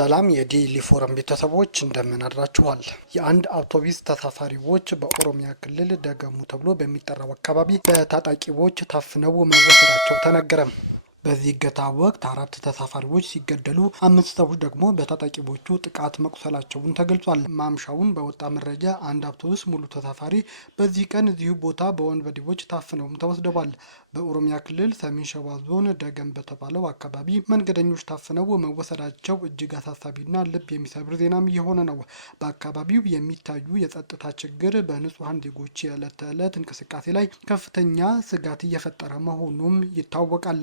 ሰላም የዲሊ ፎረም ቤተሰቦች እንደምን አድራችኋል። የአንድ አውቶቡስ ተሳፋሪዎች በኦሮሚያ ክልል ደገሙ ተብሎ በሚጠራው አካባቢ በታጣቂዎች ታፍነው መወሰዳቸው ተነገረ። በዚህ እገታ ወቅት 4 ተሳፋሪዎች ሲገደሉ 5 ሰዎች ደግሞ በታጣቂዎቹ ጥቃት መቁሰላቸውን ተገልጿል። ማምሻውን በወጣ መረጃ አንድ አውቶቡስ ሙሉ ተሳፋሪ በዚህ ቀን እዚሁ ቦታ በወንበዴዎች ታፍነውም ተወስደዋል። በኦሮሚያ ክልል ሰሜን ሸዋ ዞን ደገም በተባለው አካባቢ መንገደኞች ታፍነው መወሰዳቸው እጅግ አሳሳቢና ልብ የሚሰብር ዜናም እየሆነ ነው። በአካባቢው የሚታዩ የጸጥታ ችግር በንጹሐን ዜጎች የዕለት ተዕለት እንቅስቃሴ ላይ ከፍተኛ ስጋት እየፈጠረ መሆኑም ይታወቃል።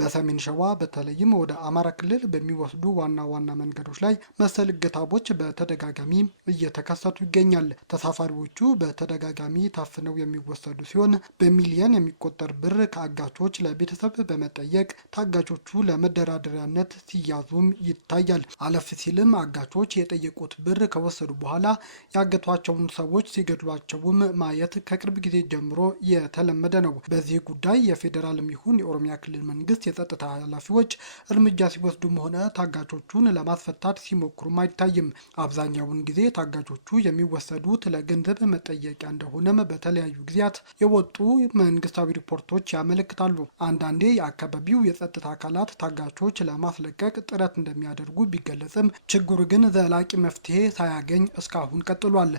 በሰሜን ሸዋ በተለይም ወደ አማራ ክልል በሚወስዱ ዋና ዋና መንገዶች ላይ መሰል እገታዎች በተደጋጋሚ እየተከሰቱ ይገኛል። ተሳፋሪዎቹ በተደጋጋሚ ታፍነው የሚወሰዱ ሲሆን በሚሊዮን የሚቆጠር ብር ከአጋቾች ለቤተሰብ በመጠየቅ ታጋቾቹ ለመደራደሪያነት ሲያዙም ይታያል። አለፍ ሲልም አጋቾች የጠየቁት ብር ከወሰዱ በኋላ ያገቷቸውን ሰዎች ሲገድሏቸውም ማየት ከቅርብ ጊዜ ጀምሮ የተለመደ ነው። በዚህ ጉዳይ የፌዴራልም ይሁን የኦሮሚያ ክልል መንግስት የጸጥታ ኃላፊዎች እርምጃ ሲወስዱም ሆነ ታጋቾቹን ለማስፈታት ሲሞክሩም አይታይም። አብዛኛውን ጊዜ ታጋቾቹ የሚወሰዱት ለገንዘብ መጠየቂያ እንደሆነም በተለያዩ ጊዜያት የወጡ መንግስታዊ ሪፖርቶች ያመለክታሉ። አንዳንዴ የአካባቢው የጸጥታ አካላት ታጋቾች ለማስለቀቅ ጥረት እንደሚያደርጉ ቢገለጽም ችግሩ ግን ዘላቂ መፍትሄ ሳያገኝ እስካሁን ቀጥሏል።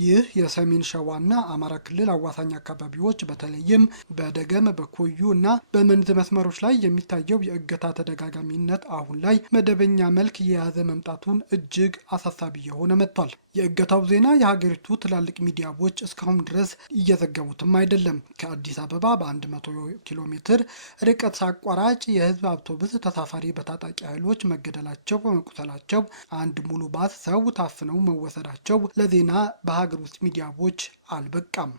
ይህ የሰሜን ሸዋና አማራ ክልል አዋሳኝ አካባቢዎች በተለይም በደገም በኮዩ እና በመንዝ መስመሮች ላይ የሚታየው የእገታ ተደጋጋሚነት አሁን ላይ መደበኛ መልክ የያዘ መምጣቱን እጅግ አሳሳቢ የሆነ መጥቷል። የእገታው ዜና የሀገሪቱ ትላልቅ ሚዲያዎች እስካሁን ድረስ እየዘገቡትም አይደለም። ከአዲስ አበባ በ100 ኪሎ ሜትር ርቀት አቋራጭ የህዝብ አውቶቡስ ተሳፋሪ በታጣቂ ኃይሎች መገደላቸው፣ በመቁሰላቸው አንድ ሙሉ ባስ ሰው ታፍነው መወሰዳቸው ለዜና ሀገር ውስጥ ሚዲያዎች አልበቃም።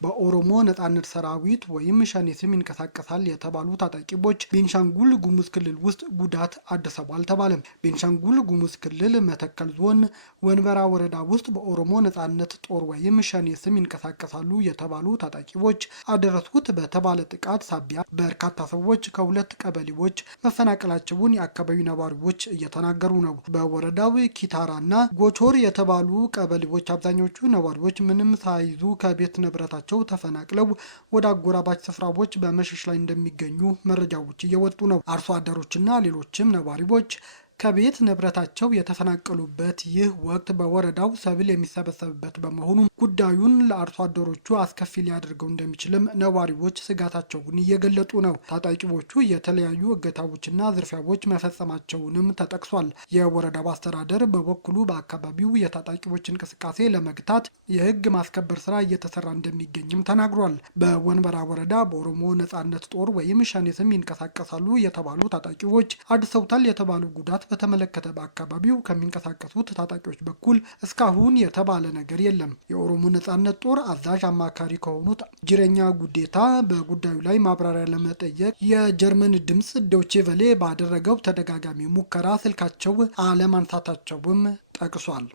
በኦሮሞ ነጻነት ሰራዊት ወይም ሸኔ ስም ይንቀሳቀሳል የተባሉ ታጣቂዎች ቤንሻንጉል ጉሙዝ ክልል ውስጥ ጉዳት አድርሰዋል ተባለ። ቤንሻንጉል ጉሙዝ ክልል መተከል ዞን ወንበራ ወረዳ ውስጥ በኦሮሞ ነጻነት ጦር ወይም ሸኔ ስም ይንቀሳቀሳሉ የተባሉ ታጣቂዎች አደረሱት በተባለ ጥቃት ሳቢያ በርካታ ሰዎች ከ2 ቀበሌዎች መፈናቀላቸውን የአካባቢው ነዋሪዎች እየተናገሩ ነው። በወረዳው ኪታራና ጎቾር የተባሉ ቀበሌዎች አብዛኞቹ ነዋሪዎች ምንም ሳይዙ ከቤት ንብረታቸው ተፈናቅለው ወደ አጎራባች ስፍራዎች በመሸሽ ላይ እንደሚገኙ መረጃዎች እየወጡ ነው። አርሶ አደሮችና ሌሎችም ነዋሪዎች ከቤት ንብረታቸው የተፈናቀሉበት ይህ ወቅት በወረዳው ሰብል የሚሰበሰብበት በመሆኑ ጉዳዩን ለአርሶ አደሮቹ አስከፊ ሊያደርገው እንደሚችልም ነዋሪዎች ስጋታቸውን እየገለጡ ነው። ታጣቂዎቹ የተለያዩ እገታዎችና ዝርፊያዎች መፈጸማቸውንም ተጠቅሷል። የወረዳው አስተዳደር በበኩሉ በአካባቢው የታጣቂዎች እንቅስቃሴ ለመግታት የህግ ማስከበር ስራ እየተሰራ እንደሚገኝም ተናግሯል። በወንበራ ወረዳ በኦሮሞ ነጻነት ጦር ወይም ሸኔ ስም ይንቀሳቀሳሉ የተባሉ ታጣቂዎች አድርሰውታል የተባሉ ጉዳት በተመለከተ በአካባቢው ከሚንቀሳቀሱት ታጣቂዎች በኩል እስካሁን የተባለ ነገር የለም። የኦሮሞ ነጻነት ጦር አዛዥ አማካሪ ከሆኑት ጅሬኛ ጉዴታ በጉዳዩ ላይ ማብራሪያ ለመጠየቅ የጀርመን ድምፅ ዶቼ ቬለ ባደረገው ተደጋጋሚ ሙከራ ስልካቸው አለማንሳታቸውም ጠቅሷል።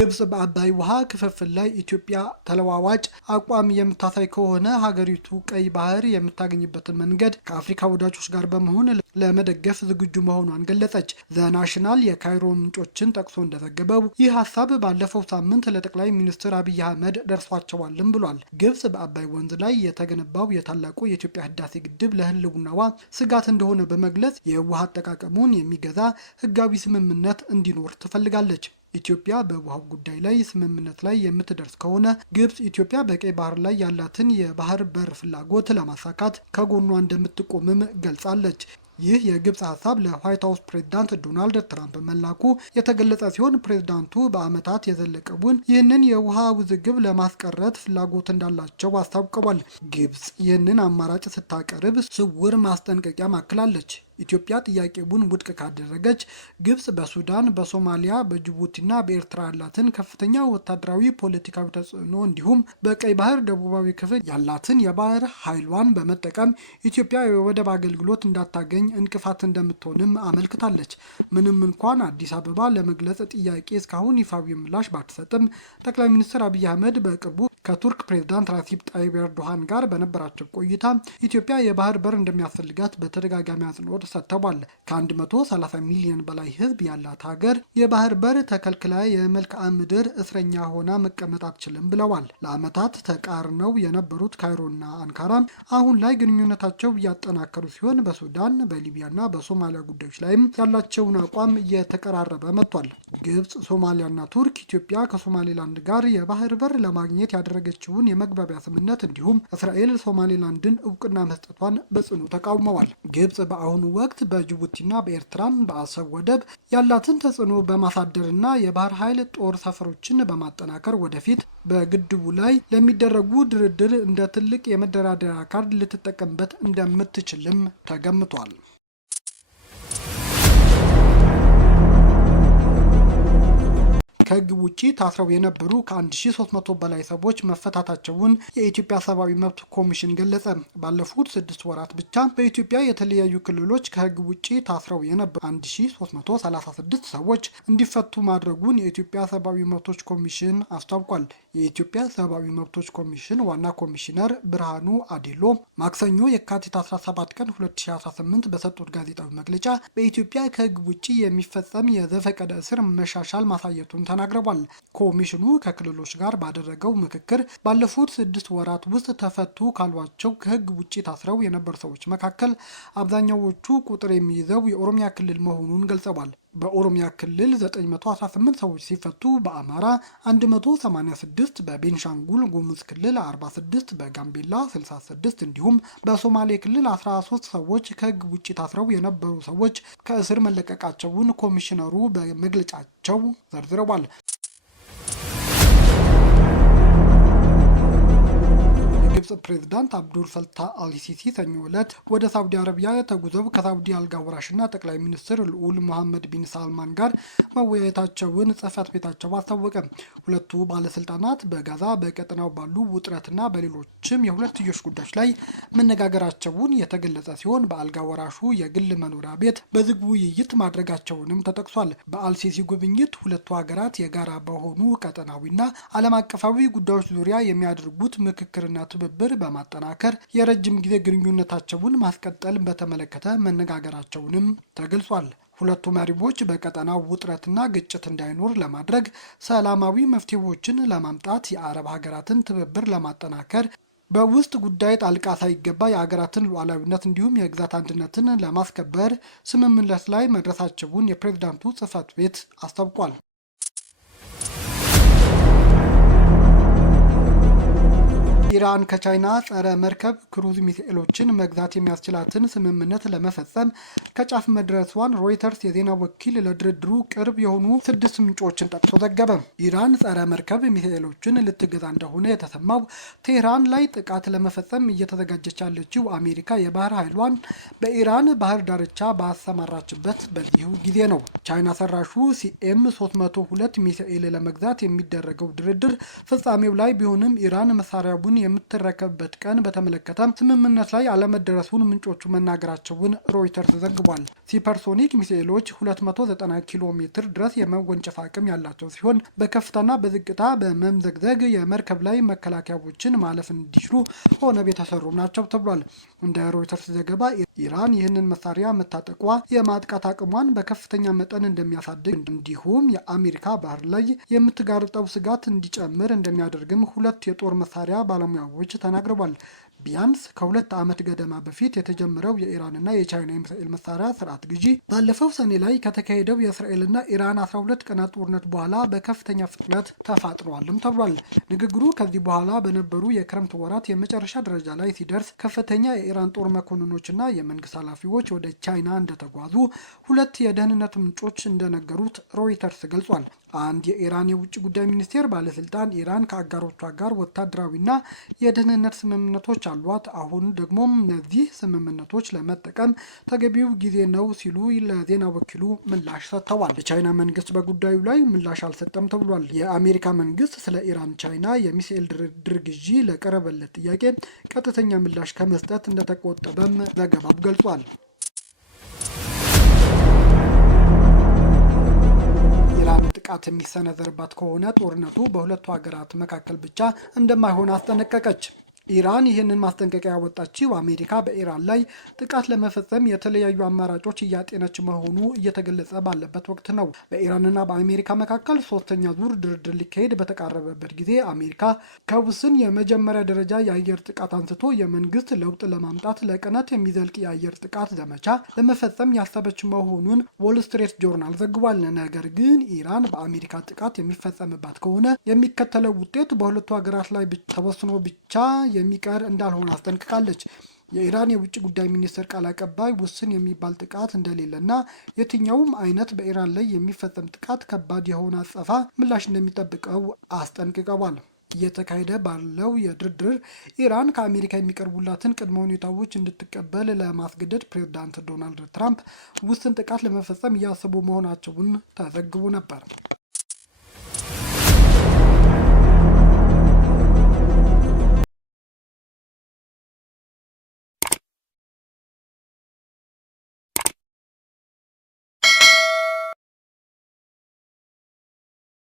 ግብጽ በአባይ ውሃ ክፍፍል ላይ ኢትዮጵያ ተለዋዋጭ አቋም የምታሳይ ከሆነ ሀገሪቱ ቀይ ባህር የምታገኝበትን መንገድ ከአፍሪካ ወዳጆች ጋር በመሆን ለመደገፍ ዝግጁ መሆኗን ገለጸች። ዘናሽናል የካይሮ ምንጮችን ጠቅሶ እንደዘገበው ይህ ሀሳብ ባለፈው ሳምንት ለጠቅላይ ሚኒስትር አብይ አህመድ ደርሷቸዋልም ብሏል። ግብጽ በአባይ ወንዝ ላይ የተገነባው የታላቁ የኢትዮጵያ ህዳሴ ግድብ ለህልውናዋ ስጋት እንደሆነ በመግለጽ የውሃ አጠቃቀሙን የሚገዛ ህጋዊ ስምምነት እንዲኖር ትፈልጋለች። ኢትዮጵያ በውሃው ጉዳይ ላይ ስምምነት ላይ የምትደርስ ከሆነ ግብጽ ኢትዮጵያ በቀይ ባህር ላይ ያላትን የባህር በር ፍላጎት ለማሳካት ከጎኗ እንደምትቆምም ገልጻለች። ይህ የግብጽ ሀሳብ ለዋይት ሀውስ ፕሬዝዳንት ዶናልድ ትራምፕ መላኩ የተገለጸ ሲሆን ፕሬዝዳንቱ በዓመታት የዘለቀውን ይህንን የውሃ ውዝግብ ለማስቀረት ፍላጎት እንዳላቸው አስታውቀዋል። ግብጽ ይህንን አማራጭ ስታቀርብ ስውር ማስጠንቀቂያ ማክላለች። ኢትዮጵያ ጥያቄውን ውድቅ ካደረገች ግብጽ በሱዳን፣ በሶማሊያ፣ በጅቡቲና በኤርትራ ያላትን ከፍተኛ ወታደራዊ ፖለቲካዊ ተጽዕኖ እንዲሁም በቀይ ባህር ደቡባዊ ክፍል ያላትን የባህር ኃይሏን በመጠቀም ኢትዮጵያ የወደብ አገልግሎት እንዳታገኝ እንቅፋት እንደምትሆንም አመልክታለች። ምንም እንኳን አዲስ አበባ ለመግለጽ ጥያቄ እስካሁን ይፋዊ ምላሽ ባትሰጥም ጠቅላይ ሚኒስትር አብይ አህመድ በቅርቡ ከቱርክ ፕሬዝዳንት ራሲብ ጣይብ ኤርዶሃን ጋር በነበራቸው ቆይታ ኢትዮጵያ የባህር በር እንደሚያስፈልጋት በተደጋጋሚ አጽንኦት ሰጥተዋል። ከ130 ሚሊዮን በላይ ሕዝብ ያላት ሀገር የባህር በር ተከልክላ የመልክዓ ምድር እስረኛ ሆና መቀመጥ አትችልም ብለዋል። ለዓመታት ተቃርነው የነበሩት ካይሮና አንካራ አሁን ላይ ግንኙነታቸው እያጠናከሩ ሲሆን በሱዳን፣ በሊቢያና በሶማሊያ ጉዳዮች ላይም ያላቸውን አቋም እየተቀራረበ መጥቷል። ግብጽ፣ ሶማሊያና ቱርክ ኢትዮጵያ ከሶማሌላንድ ጋር የባህር በር ለማግኘት ያደረገችውን የመግባቢያ ስምምነት እንዲሁም እስራኤል ሶማሌላንድን እውቅና መስጠቷን በጽኑ ተቃውመዋል። ግብጽ በአሁኑ ወቅት በጅቡቲና በኤርትራም በአሰብ ወደብ ያላትን ተጽዕኖ በማሳደርና የባህር ኃይል ጦር ሰፈሮችን በማጠናከር ወደፊት በግድቡ ላይ ለሚደረጉ ድርድር እንደ ትልቅ የመደራደሪያ ካርድ ልትጠቀምበት እንደምትችልም ተገምቷል። ከሕግ ውጪ ታስረው የነበሩ ከ1300 በላይ ሰዎች መፈታታቸውን የኢትዮጵያ ሰብአዊ መብት ኮሚሽን ገለጸ። ባለፉት 6 ወራት ብቻ በኢትዮጵያ የተለያዩ ክልሎች ከሕግ ውጪ ታስረው የነበሩ 1336 ሰዎች እንዲፈቱ ማድረጉን የኢትዮጵያ ሰብአዊ መብቶች ኮሚሽን አስታውቋል። የኢትዮጵያ ሰብአዊ መብቶች ኮሚሽን ዋና ኮሚሽነር ብርሃኑ አዴሎ ማክሰኞ የካቲት 17 ቀን 2018 በሰጡት ጋዜጣዊ መግለጫ በኢትዮጵያ ከሕግ ውጪ የሚፈጸም የዘፈቀደ እስር መሻሻል ማሳየቱን ተናግረዋል። ኮሚሽኑ ከክልሎች ጋር ባደረገው ምክክር ባለፉት 6 ወራት ውስጥ ተፈቱ ካሏቸው ከሕግ ውጪ ታስረው የነበሩ ሰዎች መካከል አብዛኛዎቹ ቁጥር የሚይዘው የኦሮሚያ ክልል መሆኑን ገልጸዋል። በኦሮሚያ ክልል 918 ሰዎች ሲፈቱ በአማራ 186፣ በቤንሻንጉል ጉሙዝ ክልል 46፣ በጋምቤላ 66 እንዲሁም በሶማሌ ክልል 13 ሰዎች ከሕግ ውጭ ታስረው የነበሩ ሰዎች ከእስር መለቀቃቸውን ኮሚሽነሩ በመግለጫቸው ዘርዝረዋል። የግብጽ ፕሬዝዳንት አብዱል ፈታህ አልሲሲ ሰኞ ዕለት ወደ ሳውዲ አረቢያ ተጉዘው ከሳውዲ አልጋ ወራሽና ጠቅላይ ሚኒስትር ልዑል መሐመድ ቢን ሳልማን ጋር መወያየታቸውን ጽሕፈት ቤታቸው አስታወቀ። ሁለቱ ባለስልጣናት በጋዛ በቀጠናው ባሉ ውጥረትና በሌሎችም የሁለትዮሽ ጉዳዮች ላይ መነጋገራቸውን የተገለጸ ሲሆን በአልጋ ወራሹ የግል መኖሪያ ቤት በዝግ ውይይት ማድረጋቸውንም ተጠቅሷል። በአልሲሲ ጉብኝት ሁለቱ ሀገራት የጋራ በሆኑ ቀጠናዊና ዓለም አቀፋዊ ጉዳዮች ዙሪያ የሚያደርጉት ምክክርና ትብብር በማጠናከር የረጅም ጊዜ ግንኙነታቸውን ማስቀጠል በተመለከተ መነጋገራቸውንም ተገልጿል። ሁለቱ መሪዎች በቀጠናው ውጥረትና ግጭት እንዳይኖር ለማድረግ ሰላማዊ መፍትሄዎችን ለማምጣት የአረብ ሀገራትን ትብብር ለማጠናከር በውስጥ ጉዳይ ጣልቃ ሳይገባ የሀገራትን ሉዓላዊነት እንዲሁም የግዛት አንድነትን ለማስከበር ስምምነት ላይ መድረሳቸውን የፕሬዝዳንቱ ጽሕፈት ቤት አስታውቋል። ኢራን ከቻይና ጸረ መርከብ ክሩዝ ሚሳኤሎችን መግዛት የሚያስችላትን ስምምነት ለመፈጸም ከጫፍ መድረሷን ሮይተርስ የዜና ወኪል ለድርድሩ ቅርብ የሆኑ 6 ምንጮችን ጠቅሶ ዘገበ። ኢራን ጸረ መርከብ ሚሳኤሎችን ልትገዛ እንደሆነ የተሰማው ቴህራን ላይ ጥቃት ለመፈጸም እየተዘጋጀች ያለችው አሜሪካ የባህር ኃይሏን በኢራን ባህር ዳርቻ ባሰማራችበት በዚሁ ጊዜ ነው። ቻይና ሰራሹ ሲኤም 302 ሚሳኤል ለመግዛት የሚደረገው ድርድር ፍጻሜው ላይ ቢሆንም ኢራን መሳሪያውን የምትረከብበት ቀን በተመለከተ ስምምነት ላይ አለመደረሱን ምንጮቹ መናገራቸውን ሮይተርስ ዘግቧል። ሱፐርሶኒክ ሚሳኤሎች 290 ኪሎ ሜትር ድረስ የመወንጨፍ አቅም ያላቸው ሲሆን በከፍታና በዝቅታ በመምዘግዘግ የመርከብ ላይ መከላከያዎችን ማለፍ እንዲችሉ ሆነው የተሰሩ ናቸው ተብሏል። እንደ ሮይተርስ ዘገባ ኢራን ይህንን መሳሪያ መታጠቋ የማጥቃት አቅሟን በከፍተኛ መጠን እንደሚያሳድግ እንዲሁም የአሜሪካ ባህር ላይ የምትጋርጠው ስጋት እንዲጨምር እንደሚያደርግም ሁለት የጦር መሳሪያ ባለሙያዎች ተናግረዋል። ቢያንስ ከ2 ዓመት ገደማ በፊት የተጀመረው የኢራንና የቻይና የሚሳኤል መሳሪያ ስርዓት ግዢ ባለፈው ሰኔ ላይ ከተካሄደው የእስራኤልና ኢራን 12 ቀናት ጦርነት በኋላ በከፍተኛ ፍጥነት ተፋጥኗልም ተብሏል። ንግግሩ ከዚህ በኋላ በነበሩ የክረምት ወራት የመጨረሻ ደረጃ ላይ ሲደርስ ከፍተኛ የኢራን ጦር መኮንኖችና የመንግስት ኃላፊዎች ወደ ቻይና እንደተጓዙ ሁለት የደህንነት ምንጮች እንደነገሩት ሮይተርስ ገልጿል። አንድ የኢራን የውጭ ጉዳይ ሚኒስቴር ባለስልጣን ኢራን ከአጋሮቿ ጋር ወታደራዊና የደህንነት ስምምነቶች አሏት፣ አሁን ደግሞ እነዚህ ስምምነቶች ለመጠቀም ተገቢው ጊዜ ነው ሲሉ ለዜና ወኪሉ ምላሽ ሰጥተዋል። የቻይና መንግስት በጉዳዩ ላይ ምላሽ አልሰጠም ተብሏል። የአሜሪካ መንግስት ስለ ኢራን ቻይና የሚሳኤል ድርድር ግዢ ለቀረበለት ጥያቄ ቀጥተኛ ምላሽ ከመስጠት እንደተቆጠበም ዘገባው ገልጿል። ጥቃት የሚሰነዘርባት ከሆነ ጦርነቱ በሁለቱ ሀገራት መካከል ብቻ እንደማይሆን አስጠነቀቀች። ኢራን ይህንን ማስጠንቀቂያ ያወጣችው አሜሪካ በኢራን ላይ ጥቃት ለመፈጸም የተለያዩ አማራጮች እያጤነች መሆኑ እየተገለጸ ባለበት ወቅት ነው። በኢራንና በአሜሪካ መካከል ሶስተኛ ዙር ድርድር ሊካሄድ በተቃረበበት ጊዜ አሜሪካ ከውስን የመጀመሪያ ደረጃ የአየር ጥቃት አንስቶ የመንግስት ለውጥ ለማምጣት ለቀናት የሚዘልቅ የአየር ጥቃት ዘመቻ ለመፈጸም ያሰበች መሆኑን ዎል ስትሪት ጆርናል ዘግቧል። ነገር ግን ኢራን በአሜሪካ ጥቃት የሚፈጸምባት ከሆነ የሚከተለው ውጤት በሁለቱ ሀገራት ላይ ተወስኖ ብቻ የሚቀር እንዳልሆነ አስጠንቅቃለች። የኢራን የውጭ ጉዳይ ሚኒስትር ቃል አቀባይ ውስን የሚባል ጥቃት እንደሌለና የትኛውም አይነት በኢራን ላይ የሚፈጸም ጥቃት ከባድ የሆነ አጸፋ ምላሽ እንደሚጠብቀው አስጠንቅቀዋል። እየተካሄደ ባለው የድርድር ኢራን ከአሜሪካ የሚቀርቡላትን ቅድመ ሁኔታዎች እንድትቀበል ለማስገደድ ፕሬዝዳንት ዶናልድ ትራምፕ ውስን ጥቃት ለመፈጸም እያሰቡ መሆናቸውን ተዘግቦ ነበር።